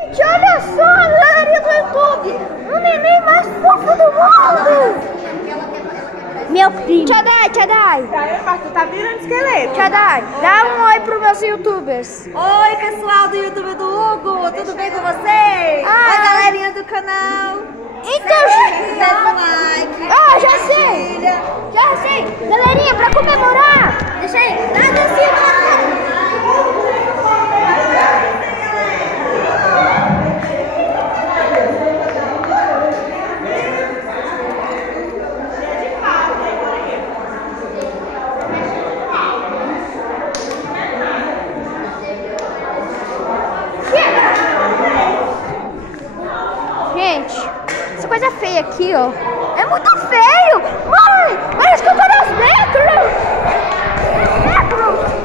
Gente, olha só a galeria do YouTube! O neném mais fofo do mundo! Meu primo. Tchadai, Tchadai. Tu tá virando esqueleto. Tchadai, dá um oi pros meus youtubers. Oi, pessoal do YouTube do Hugo, tudo bem com vocês? Oi, galerinha do canal. Então, Dá um like. já sei. Já sei. Galerinha, pra comemorar, deixa aí. Nada assim, gente, essa coisa feia aqui, ó. É muito feio! Mãe, parece que eu tô nos metros! Metros!